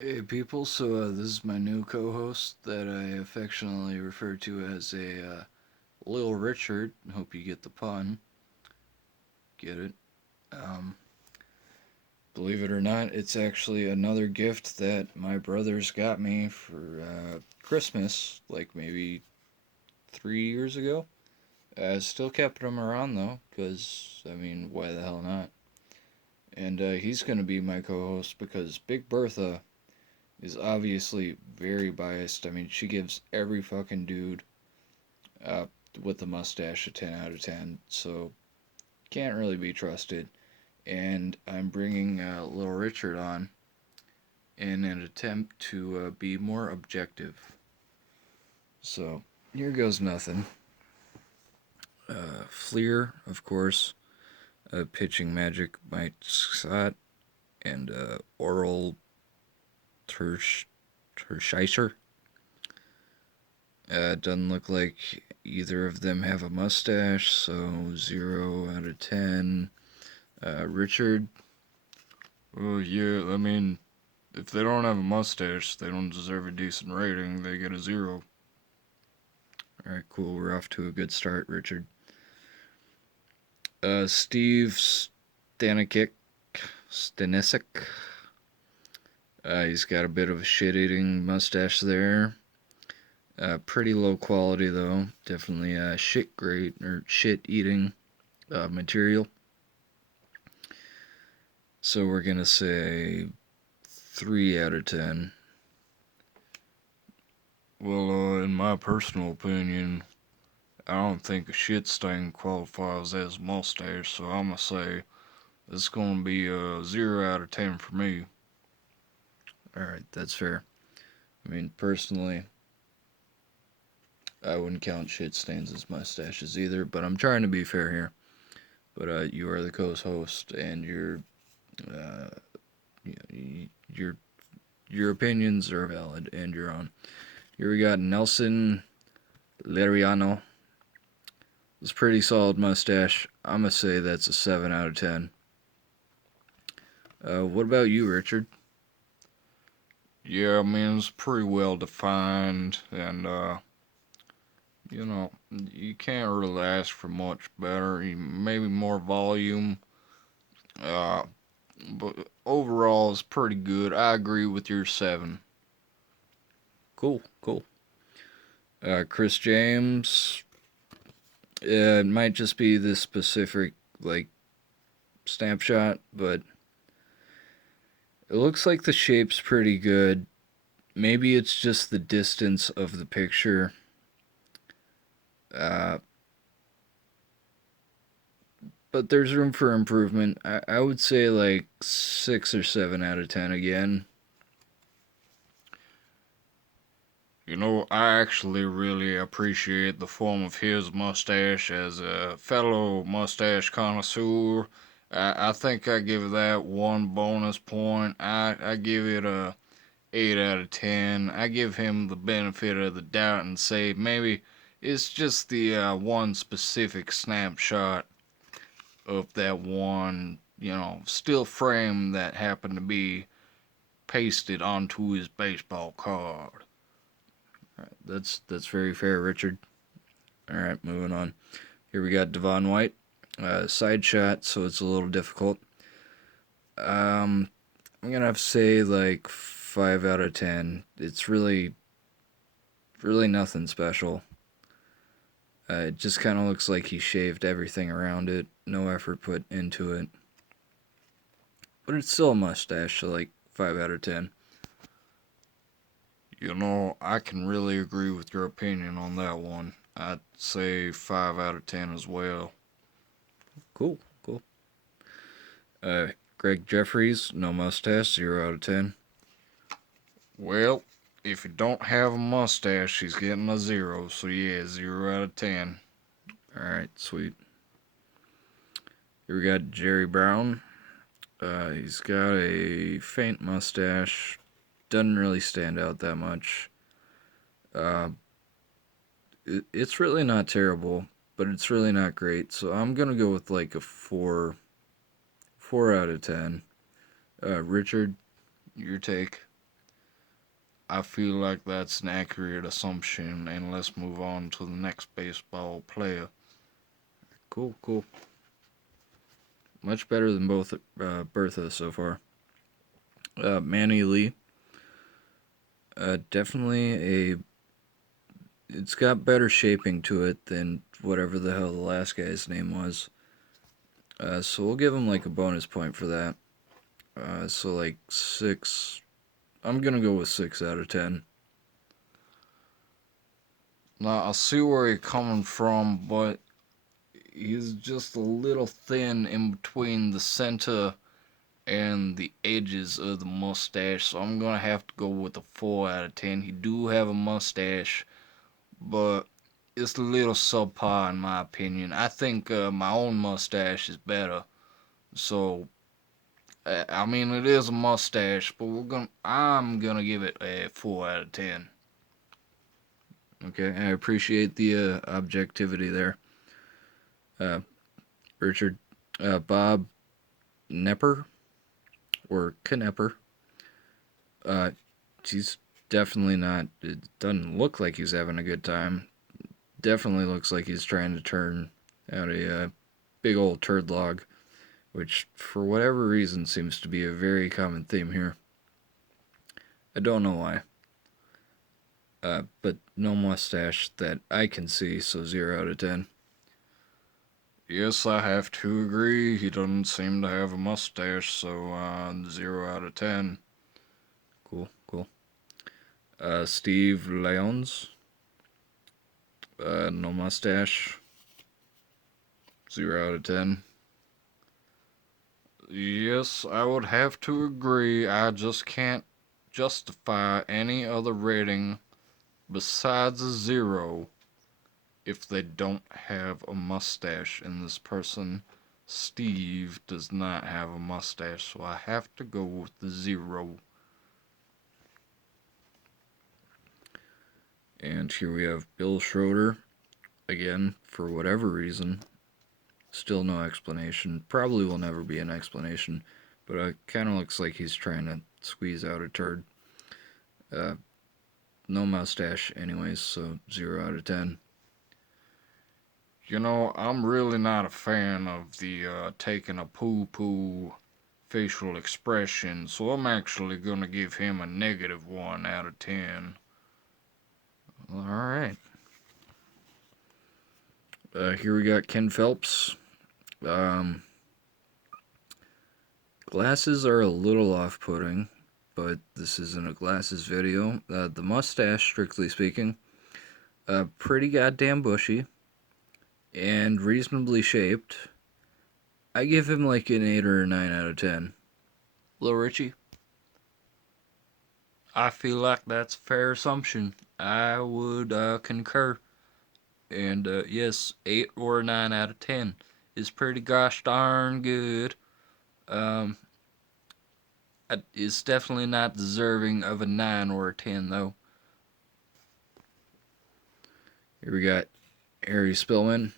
Hey people, so this is my new co-host that I affectionately refer to as a Lil Richard. Hope you get the pun. Get it? Um, believe it or not, it's actually another gift that my brothers got me for Christmas, like maybe 3 years ago. I still kept them around though, because I mean, why the hell not? And he's gonna be my co-host because Big Bertha is obviously very biased. I mean, she gives every fucking dude uh, with a mustache a 10 out of 10, so can't really be trusted. And I'm bringing Little Richard on in an attempt to be more objective. So here goes nothing. Fleer, of course, pitching magic, Mike Scott, and Oral Terscheisser. Doesn't look like either of them have a mustache, so 0 out of 10. Richard. Well, yeah, I mean, if they don't have a mustache, they don't deserve a decent rating. They get a 0. Alright, cool. We're off to a good start, Richard. Steve Stanikik. Stanisik. He's got a bit of a shit eating mustache there. Pretty low quality, though. Definitely shit grade, or shit eating material. So we're gonna say 3 out of 10. Well, in my personal opinion, I don't think a shit stain qualifies as a mustache, so I'm gonna say it's gonna be a 0 out of 10 for me. Alright, that's fair. I mean, personally, I wouldn't count shit stains as mustaches either, but I'm trying to be fair here. But you are the co-host, and uh, your your opinions are valid, and you're on. Here we got Nelson Lariano. It's a pretty solid mustache. I'm gonna say that's a 7 out of 10. What about you, Richard? Yeah, I mean, it's pretty well defined, and, you can't really ask for much better. Maybe more volume, uh, but overall, it's pretty good. I agree with your 7. Cool, cool. Chris James, it might just be this specific, like, snapshot, but it looks like the shape's pretty good. Maybe it's just the distance of the picture. Uh, but there's room for improvement. I would say like 6 or 7 out of 10 again. You know, I actually really appreciate the form of his mustache as a fellow mustache connoisseur. I think I give that one bonus point. I give it a 8 out of 10. I give him the benefit of the doubt and say maybe it's just the one specific snapshot of that one, still frame that happened to be pasted onto his baseball card. All right, that's very fair, Richard. All right, moving on. Here we got Devon White, side shot, so it's a little difficult. I'm gonna have to say like 5 out of 10. It's really nothing special. It just kind of looks like he shaved everything around it. No effort put into it. But it's still a mustache, so like 5 out of 10. You know, I can really agree with your opinion on that one. I'd say 5 out of 10 as well. Cool, cool. Greg Jeffries, no mustache, 0 out of 10. Well, if you don't have a mustache, he's getting a 0, so yeah, 0 out of 10. Alright, sweet. Here we got Jerry Brown. He's got a faint mustache. Doesn't really stand out that much. Uh, it's really not terrible, but it's really not great. So I'm gonna go with like a 4 out of 10. Richard, your take. I feel like that's an accurate assumption, and let's move on to the next baseball player. Cool, cool. Much better than both Bertha so far. Manny Lee. Definitely a. It's got better shaping to it than whatever the hell the last guy's name was. So we'll give him like a bonus point for that. So like 6. I'm gonna go with 6 out of 10. Now I see where you're coming from, but he's just a little thin in between the center and the edges of the mustache, so I'm gonna have to go with a 4 out of 10. He do have a mustache, but it's a little subpar in my opinion. I think my own mustache is better. So I mean, it is a mustache, but I'm gonna give it a 4 out of 10. Okay, I appreciate the objectivity there. Richard, Bob Knepper or Knepper. He's definitely not. It doesn't look like he's having a good time. Definitely looks like he's trying to turn out a big old turd log, which for whatever reason seems to be a very common theme here. I don't know why. But no mustache that I can see, so 0 out of 10. Yes, I have to agree. He doesn't seem to have a mustache, so 0 out of 10. Cool, cool. Steve Leons. No mustache. 0 out of 10. Yes, I would have to agree. I just can't justify any other rating besides a 0 if they don't have a mustache. And this person, Steve, does not have a mustache, so I have to go with the 0. And here we have Bill Schroeder. Again, for whatever reason, still no explanation. Probably will never be an explanation, but it kind of looks like he's trying to squeeze out a turd. No mustache anyways, so 0 out of 10. You know, I'm really not a fan of the taking a poo-poo facial expression, so I'm actually gonna give him a -1 out of 10. Alright. Here we got Ken Phelps. Glasses are a little off-putting, but this isn't a glasses video. The mustache, strictly speaking, pretty goddamn bushy and reasonably shaped. I give him like an 8 or a 9 out of 10. Lil Richie? I feel like that's a fair assumption. I would concur. And yes, 8 or a 9 out of 10 is pretty gosh darn good. It's definitely not deserving of a 9 or a 10, though. Here we got Harry Spillman.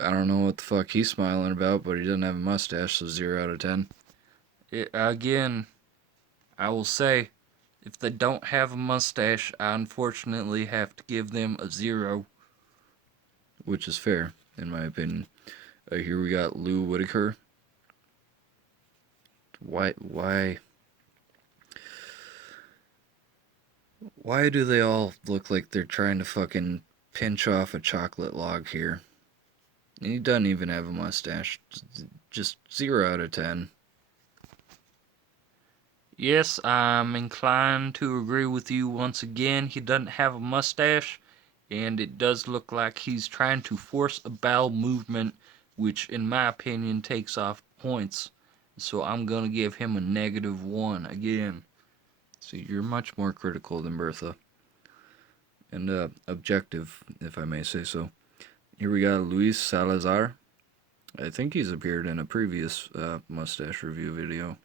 I don't know what the fuck he's smiling about, but he doesn't have a mustache, so 0 out of 10. Again, I will say, if they don't have a mustache, I unfortunately have to give them a 0. Which is fair, in my opinion. Here we got Lou Whitaker. Why do they all look like they're trying to fucking pinch off a chocolate log here? And he doesn't even have a mustache. Just 0 out of 10. Yes, I'm inclined to agree with you once again. He doesn't have a mustache, and it does look like he's trying to force a bowel movement, which, in my opinion, takes off points. So I'm going to give him a -1 again. So you're much more critical than Bertha. And objective, if I may say so. Here we got Luis Salazar. I think he's appeared in a previous mustache review video.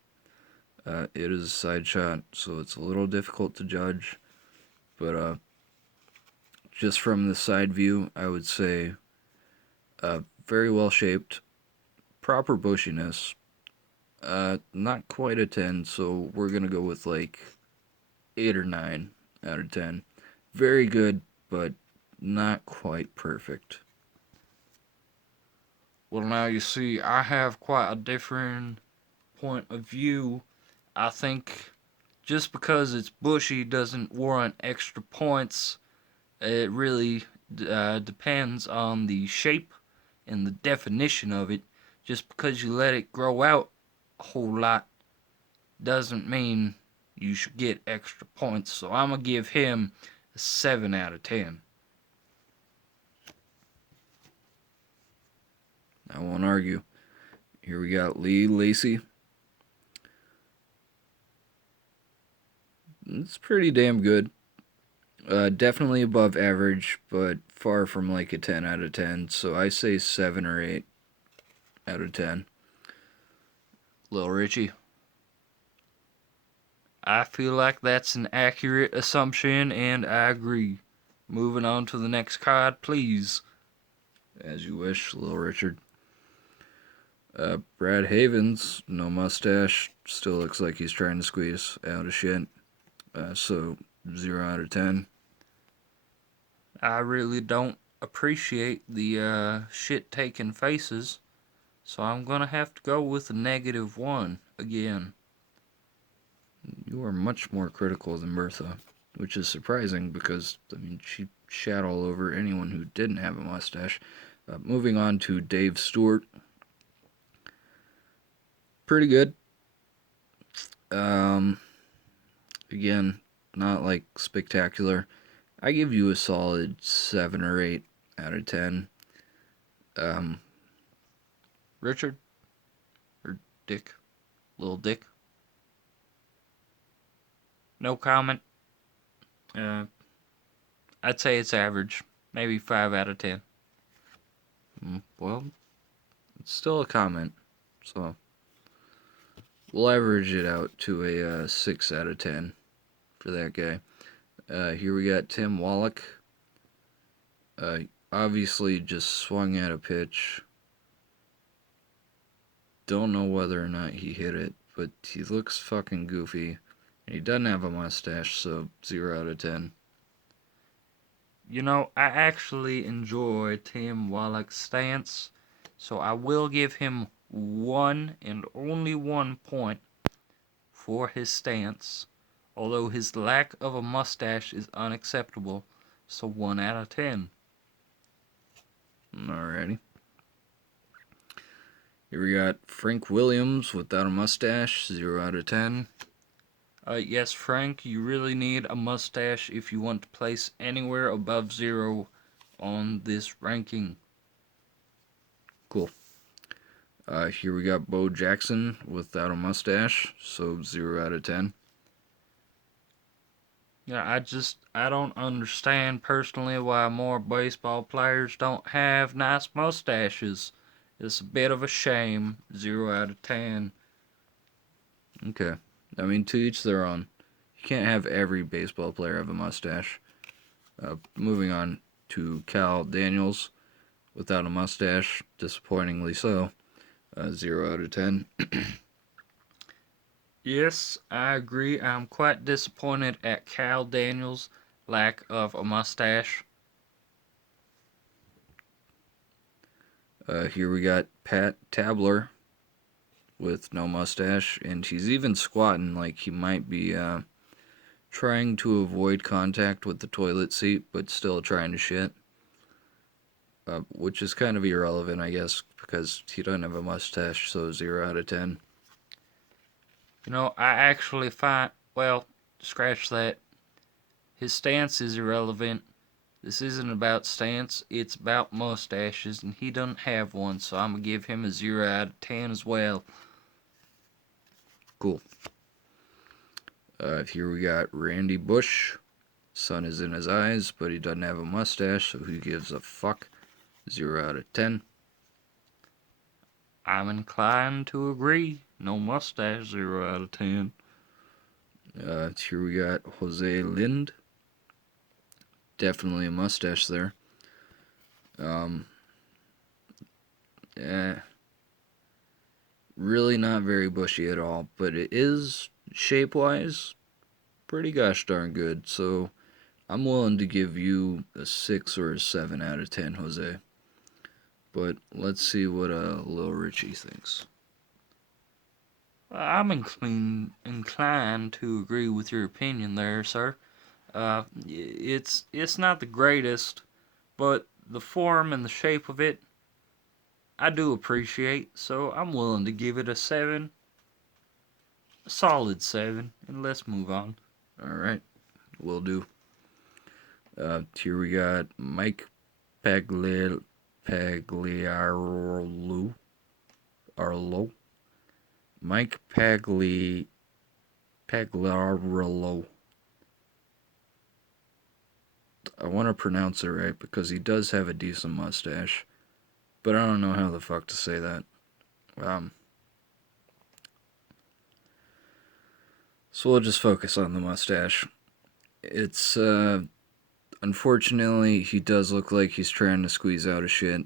It is a side shot, so it's a little difficult to judge. But just from the side view, I would say very well shaped, proper bushiness. Not quite a 10, so we're gonna go with like 8 or 9 out of 10. Very good, but not quite perfect. Well, now you see, I have quite a different point of view. I think just because it's bushy doesn't warrant extra points. It really depends on the shape and the definition of it. Just because you let it grow out a whole lot doesn't mean you should get extra points. So I'm going to give him a 7 out of 10. I won't argue. Here we got Leigh Leigh. It's pretty damn good. Definitely above average, but far from like a 10 out of 10. So I say 7 or 8 out of 10. Lil Richie. I feel like that's an accurate assumption, and I agree. Moving on to the next card, please. As you wish, Lil Richard. Brad Havens, no mustache, still looks like he's trying to squeeze out of shit. So 0 out of 10. I really don't appreciate the shit-taking faces, so I'm gonna have to go with a -1 again. You are much more critical than Bertha, which is surprising because, I mean, she shat all over anyone who didn't have a mustache. Moving on to Dave Stewart. Pretty good. Again, not like spectacular. I give you a solid 7 or 8 out of 10. Richard? Or Dick? Little Dick? No comment. I'd say it's average. Maybe 5 out of 10. Well, it's still a comment. So, we'll average it out to a 6 out of 10 for that guy. Here we got Tim Wallach. Obviously just swung at a pitch. Don't know whether or not he hit it, but he looks fucking goofy. And he doesn't have a mustache, so 0 out of 10. You know, I actually enjoy Tim Wallach's stance, so I will give him 1 and only 1 point for his stance, although his lack of a mustache is unacceptable, so 1 out of 10. Alrighty. Here we got Frank Williams without a mustache, 0 out of 10. Yes, Frank, you really need a mustache if you want to place anywhere above 0 on this ranking. Cool. Here we got Bo Jackson without a mustache, so 0 out of 10. Yeah, I don't understand personally why more baseball players don't have nice mustaches. It's a bit of a shame. 0 out of 10. Okay. I mean, to each their own. You can't have every baseball player have a mustache. Moving on to Cal Daniels without a mustache, disappointingly so. 0 out of 10. Yes, I agree. I'm quite disappointed at Cal Daniels' lack of a mustache. Here we got Pat Tabler with no mustache, and he's even squatting like he might be trying to avoid contact with the toilet seat, but still trying to shit. Which is kind of irrelevant, I guess, because he doesn't have a mustache, so 0 out of 10. You know, I actually find, well, scratch that. His stance is irrelevant. This isn't about stance, it's about mustaches, and he doesn't have one, so I'm going to give him a 0 out of 10 as well. Cool. Here we got Randy Bush. Sun is in his eyes, but he doesn't have a mustache, so who gives a fuck? 0 out of 10. I'm inclined to agree. No mustache, 0 out of 10. Here we got Jose Lind. Definitely a mustache there. Really not very bushy at all, but it is shape-wise pretty gosh darn good. So I'm willing to give you a 6 or a 7 out of 10, Jose. But let's see what Lil Richie thinks. I'm inclined to agree with your opinion there, sir. It's not the greatest, but the form and the shape of it, I do appreciate. So I'm willing to give it a 7, a solid 7, and let's move on. All right, will do. Here we got Mike Pagliarlo. Arlo. Mike Pagliarlo. I want to pronounce it right because he does have a decent mustache, but I don't know how the fuck to say that. So we'll just focus on the mustache. It's, unfortunately, he does look like he's trying to squeeze out a shit.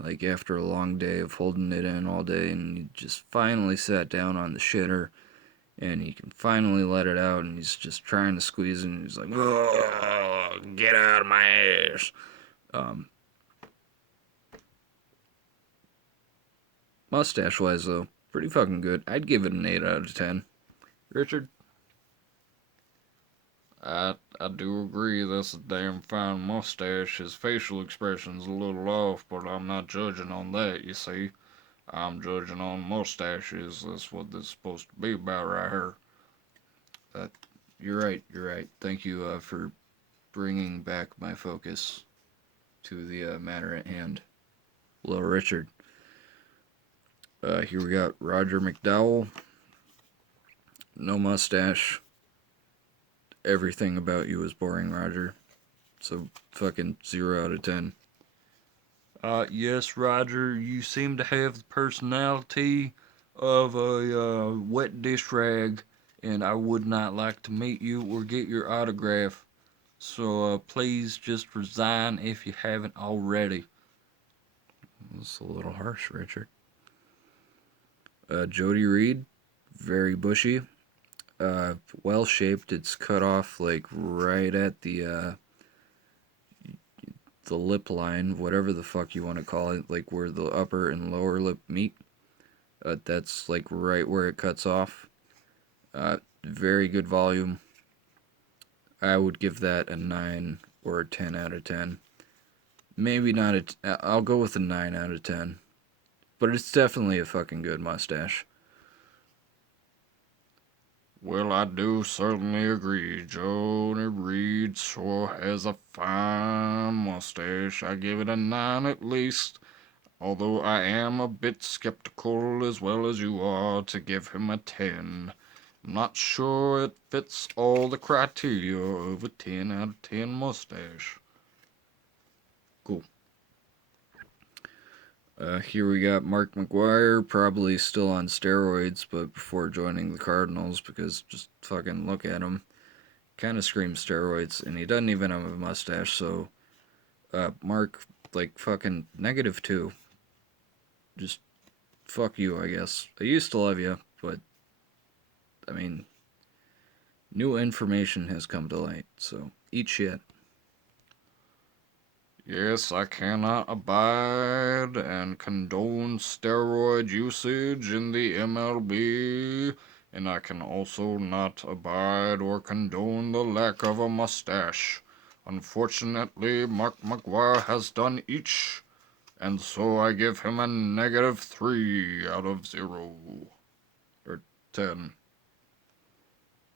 Like after a long day of holding it in all day, and he just finally sat down on the shitter, and he can finally let it out, and he's just trying to squeeze it, and he's like, "Oh, get out of my ass." Mustache wise, though, pretty fucking good. I'd give it an 8 out of 10. Richard? I do agree that's a damn fine mustache. His facial expression's a little off, but I'm not judging on that, you see. I'm judging on mustaches. That's what this is supposed to be about right here. You're right. Thank you for bringing back my focus to the matter at hand. Little Richard. Here we got Roger McDowell. No mustache. Everything about you is boring, Roger. So fucking 0 out of 10. Yes, Roger, you seem to have the personality of a wet dish rag, and I would not like to meet you or get your autograph. So please just resign if you haven't already. That's a little harsh, Richard. Jody Reed, very bushy. Well shaped. It's cut off like right at the lip line, whatever the fuck you want to call it, like where the upper and lower lip meet. That's like right where it cuts off. Very good volume. I would give that a 9 or a 10 out of 10. Maybe not I'll go with a 9 out of 10. But it's definitely a fucking good mustache. Well, I do certainly agree. Jody Reed sure has a fine mustache. I give it a 9 at least. Although I am a bit skeptical as well as you are to give him a 10. I'm not sure it fits all the criteria of a 10 out of 10 mustache. Cool. Here we got Mark McGwire, probably still on steroids, but before joining the Cardinals, because just fucking look at him. Kind of screams steroids, and he doesn't even have a mustache, so, Mark, like, fucking -2. Just fuck you, I guess. I used to love you, but, I mean, new information has come to light, so eat shit. Yes, I cannot abide and condone steroid usage in the MLB, and I can also not abide or condone the lack of a mustache. Unfortunately, Mark McGwire has done each, and so I give him a -3 out of 0. Or 10.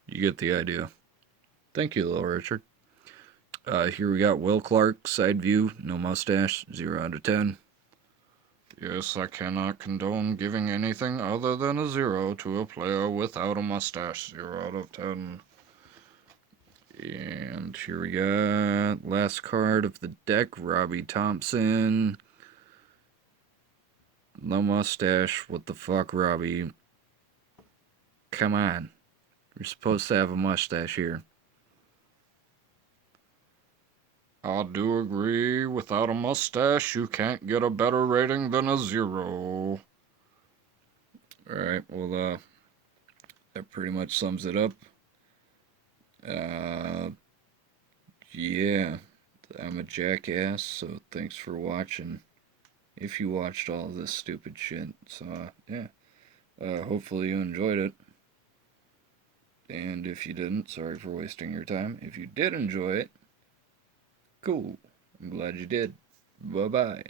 You get the idea. Thank you, little Richard. Here we got Will Clark, side view, no mustache, 0 out of 10. Yes, I cannot condone giving anything other than a 0 to a player without a mustache. 0 out of 10. And here we got last card of the deck, Robbie Thompson. No mustache. What the fuck, Robbie? Come on. You're supposed to have a mustache here. I do agree, without a mustache, you can't get a better rating than a 0. Alright, well, that pretty much sums it up. Uh, yeah, I'm a jackass, so thanks for watching. If you watched all this stupid shit. So, yeah. Hopefully you enjoyed it. And if you didn't, sorry for wasting your time. If you did enjoy it, cool. I'm glad you did. Bye bye.